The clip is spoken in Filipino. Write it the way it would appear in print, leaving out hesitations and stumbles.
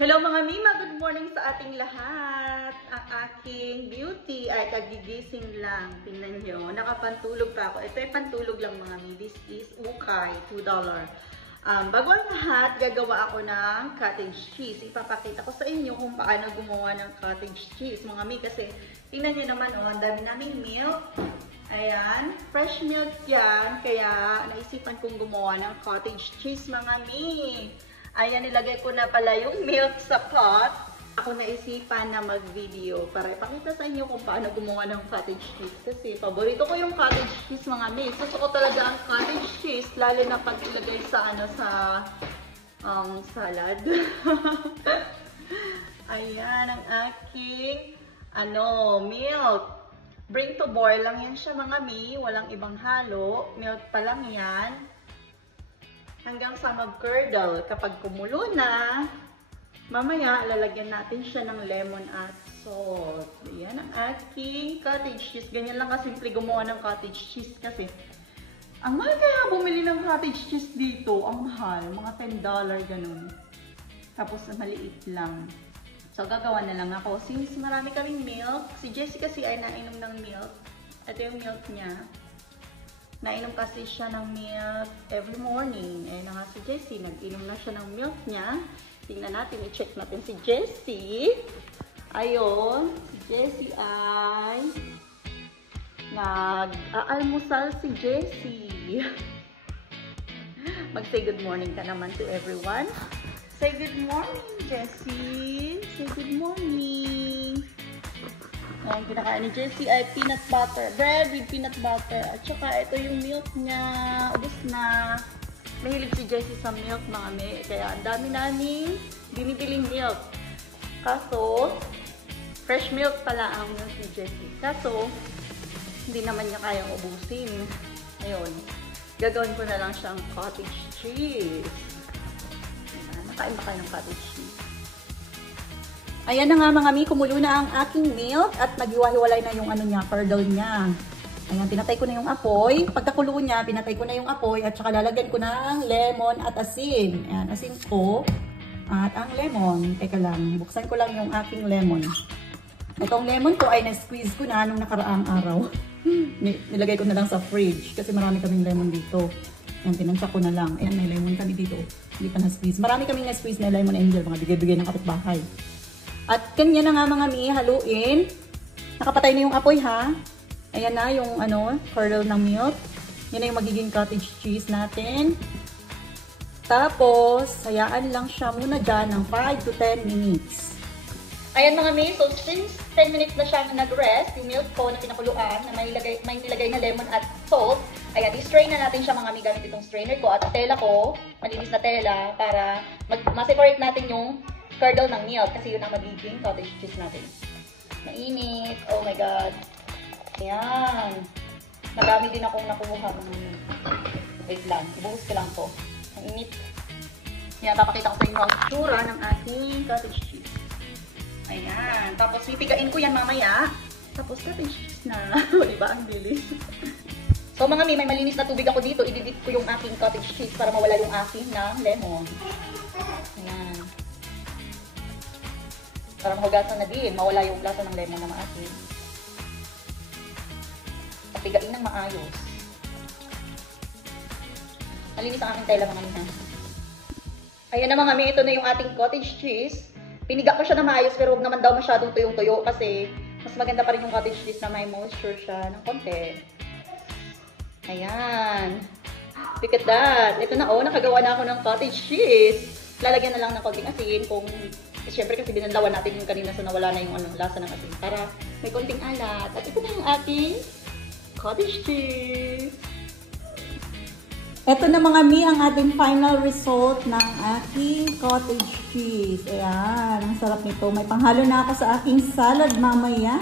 Hello mga Mima! Good morning sa ating lahat! Ang aking beauty ay kagigising lang. Tingnan nyo, nakapantulog pa ako. Ito ay pantulog lang mga Mi. This is ukay, $2. Bago ang lahat, gagawa ako ng cottage cheese. Ipapakita ko sa inyo kung paano gumawa ng cottage cheese mga Mi. Kasi tingnan nyo naman, ang dami naming milk. Ayan, fresh milk yan. Kaya naisipan kong gumawa ng cottage cheese mga Mi. Ayan, nilagay ko na pala yung milk sa pot. Ako naisipan na mag-video para ipakita sa inyo kung paano gumawa ng cottage cheese. Kasi paborito ko yung cottage cheese mga Mi. Gusto ko talaga ang cottage cheese, lalo na pag ilagay sa salad. Ayan, ang aking milk. Bring to boil lang yan siya mga Mi. Walang ibang halo. Milk pa lang yan. Hanggang sa mag-curdle. Kapag kumulo na, mamaya lalagyan natin siya ng lemon at salt. Ayan ang aking cottage cheese. Ganyan lang kasimple gumawa ng cottage cheese kasi ang mahal kaya bumili ng cottage cheese dito. Ang mahal. Mga $10 ganun. Tapos maliit lang. So gagawa na lang ako. Since marami kaming milk, si Jessie kasi ay nainom ng milk. Ito yung milk niya. Nainom kasi siya ng milk every morning. Eh na nga si Jessie, nag-inom na siya ng milk niya. Tingnan natin, i-check natin si Jessie. Ayun, si Jessie ay nag-aalmusal si Jessie. Mag-say good morning ka naman to everyone. Say good morning, Jessie. Say good morning. Ang kinakain ni Jessie ay peanut butter. Bread with peanut butter. At saka ito yung milk niya. Ubus na. Mahilig si Jessie sa milk mga Mi. Kaya ang dami namin binibiling milk. Kaso, fresh milk pala ang milk ni Jessie. Kaso, hindi naman niya kayang ubusin. Ayun. Gagawin ko na lang siyang cottage cheese. Nakain ba kayo ng cottage cheese? Ayan na nga mga Mi, kumulo na ang aking milk at naghiwa-hiwalay na yung curdle niya. Ayan, pinatay ko na yung apoy. Pagkakulo niya, pinatay ko na yung apoy at saka lalagyan ko ng lemon at asin. Ayan, asin ko at ang lemon. Teka lang, buksan ko lang yung aking lemon. Itong lemon ko ay na-squeeze ko na nung nakaraang araw. Nilagay ko na lang sa fridge kasi marami kaming lemon dito. Ayan, tinansya ko na lang. Ayan, may lemon kami dito. Hindi pa na-squeeze. Marami kaming na-squeeze na lemon angel, mga bigay-bigay ng kapitbahay. At kanya na nga mga Mi, haluin. Nakapatay na yung apoy ha. Ayan na yung curdle ng milk. Yan na yung magiging cottage cheese natin. Tapos, hayaan lang siya muna dyan ng 5 to 10 minutes. Ayan mga Mi, so since 10 minutes na siya nag-rest, yung milk ko na pinakuluan, na may nilagay na lemon at salt, ayan, i-strain na natin siya mga Mi gamit itong strainer ko at tela ko, malinis na tela, para ma-separate natin yung curdle ng milk kasi yun ang magiging cottage cheese natin. Mainit. Oh my God. Ayan. Marami din akong nakuha. Wait lang. Ibuhos ko lang to. Mainit. Ayan. Papakita ko sa inyo ang tsura ng ating cottage cheese. Ayan. Tapos pipigain ko yan mamaya. Tapos cottage cheese na. Diba? Ang bilis. So mga Mi, may malinis na tubig ako dito. Ididip ko yung aking cottage cheese para mawala yung aking ng lemon. Ayan. Para mahugasan na din, mawala yung lasa ng lemon na maasin. At pigain ng maayos. Nalinis ang aking tela mga Mi. Ayan na mga Mi, ito na yung ating cottage cheese. Piniga ko siya na maayos pero huwag naman daw masyadong tuyong-tuyo kasi mas maganda pa rin yung cottage cheese na may moisture siya ng konti. Ayan. Look at that. Ito na nakagawa na ako ng cottage cheese. Lalagyan na lang ng konting asin kung siyempre kasi binanlawan natin yung kanina so nawala na yung lasa ng asin para may konting alat. At ito na yung ating cottage cheese. Ito na mga Mi ang ating final result ng aking cottage cheese. Ayan, ang sarap nito. May panghalo na ako sa aking salad mamaya.